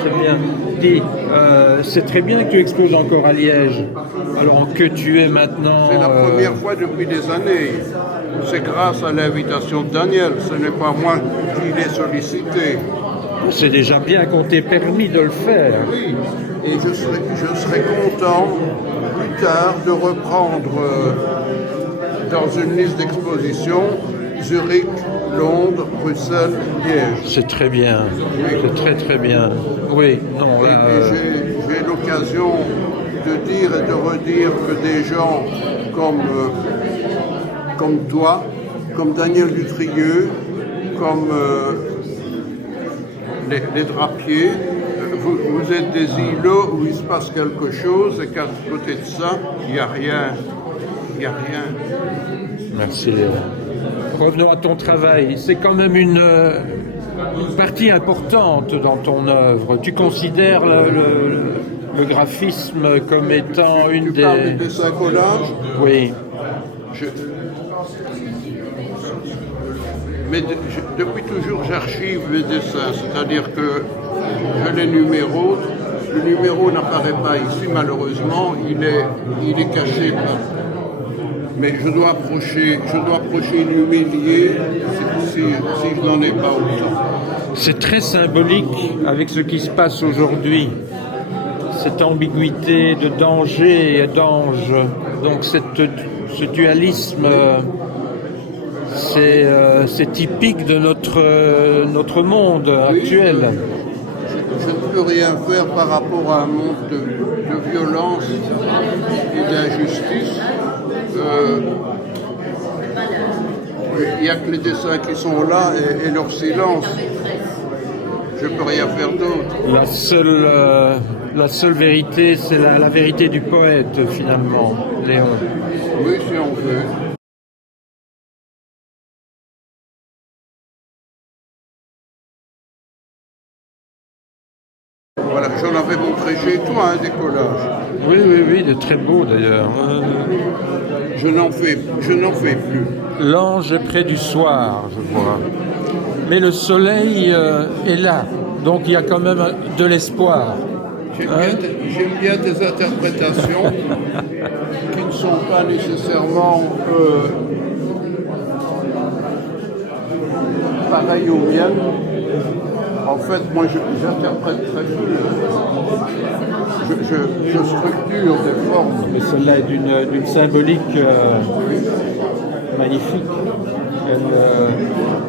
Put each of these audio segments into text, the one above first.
Très bien. Dis, c'est très bien que tu exposes encore à Liège. Alors que tu es maintenant... C'est la première fois depuis des années. C'est grâce à l'invitation de Daniel. Ce n'est pas moi qui l'ai sollicité. C'est déjà bien qu'on t'ait permis de le faire. Oui. Et je serai content plus tard de reprendre dans une liste d'exposition Zurich, Londres, Bruxelles, Liège. C'est très bien. Oui. C'est très très bien. Oui, non, là... Et j'ai l'occasion de dire et de redire que des gens comme toi, comme Daniel Dutrieux, comme les drapiers, vous êtes des îlots où il se passe quelque chose et qu'à côté de ça, il n'y a rien. Il n'y a rien. Merci Léon. Revenons à ton travail. C'est quand même une partie importante dans ton œuvre. Tu considères le graphisme comme étant une Tu parles des dessins collages? Oui. Mais depuis toujours, j'archive mes dessins, c'est-à-dire que je les numérote. Le numéro n'apparaît pas ici, malheureusement, il est caché là. Mais je dois approcher l'humilier si je n'en ai pas autant. C'est très symbolique avec ce qui se passe aujourd'hui. Cette ambiguïté de danger et d'ange. Donc ce dualisme, c'est typique de notre monde actuel. Je ne peux rien faire par rapport à un monde de violence et d'injustice. Il n'y a que les dessins qui sont là et leur silence. Je ne peux rien faire d'autre. La seule vérité, c'est la vérité du poète, finalement, Léon. Oui, si on veut. Voilà, j'en avais montré chez toi, des collages. Oui, de très beaux d'ailleurs. Je n'en fais plus. L'ange est près du soir, je vois. Mais le soleil est là, donc il y a quand même de l'espoir. J'aime bien tes interprétations qui ne sont pas nécessairement pareilles aux miennes. En fait, moi, j'interprète très peu. Je structure des formes. Mais celle-là est d'une symbolique magnifique.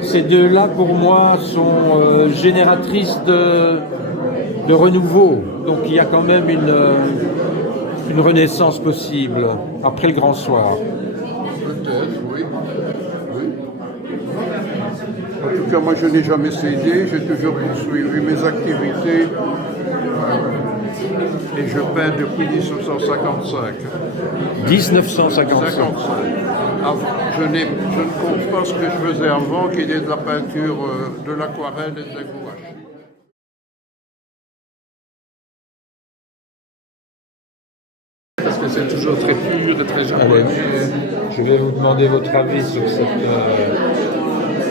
Ces deux-là, pour moi, sont génératrices de renouveau. Donc il y a quand même une renaissance possible après le grand soir. Peut-être, oui. En tout cas, moi, je n'ai jamais cédé. J'ai toujours poursuivi mes activités. Et je peins depuis 1955. 1955. Je ne compte pas ce que je faisais avant, qui était de la peinture, de l'aquarelle et de la gouache. Parce que c'est toujours très pur et très japonais. Je vais vous demander votre avis sur cette...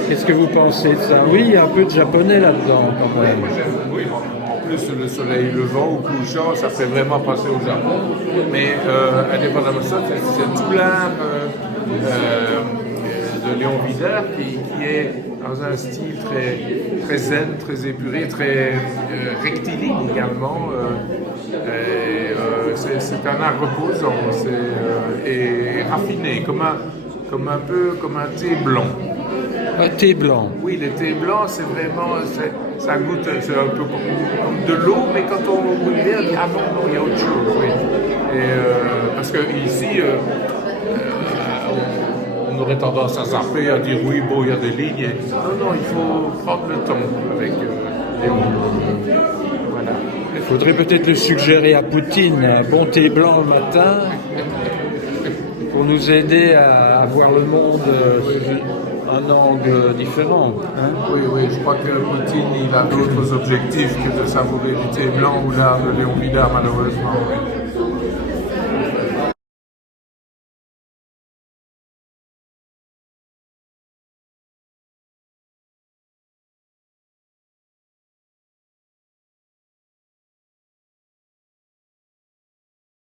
Qu'est-ce que vous pensez de ça? Oui, il y a un peu de japonais là-dedans quand même. Oui, en plus le soleil levant ou couchant, ça fait vraiment penser au Japon. Mais indépendamment de ça, c'est tout l'art de Léon Vidard qui est dans un style très zen, très épuré, très rectiligne également. C'est un art reposant et raffiné, comme un thé blanc. Un thé blanc. Oui, le thé blanc, c'est vraiment, ça goûte, c'est un peu comme de l'eau, mais quand on goûte bien, on dit ah non, il y a autre chose. Oui. Et, parce que ici, on aurait tendance à zapper, à dire oui, bon, il y a des lignes. Non, il faut prendre le temps avec Léon. Voilà. Il faudrait peut-être le suggérer à Poutine, un bon thé blanc le matin, pour nous aider à voir le monde un angle différent. Hein? Oui, je crois que Poutine, il a d'autres objectifs que de savourer du thé blanc ou l'art de Léon Vidard, malheureusement. Oui.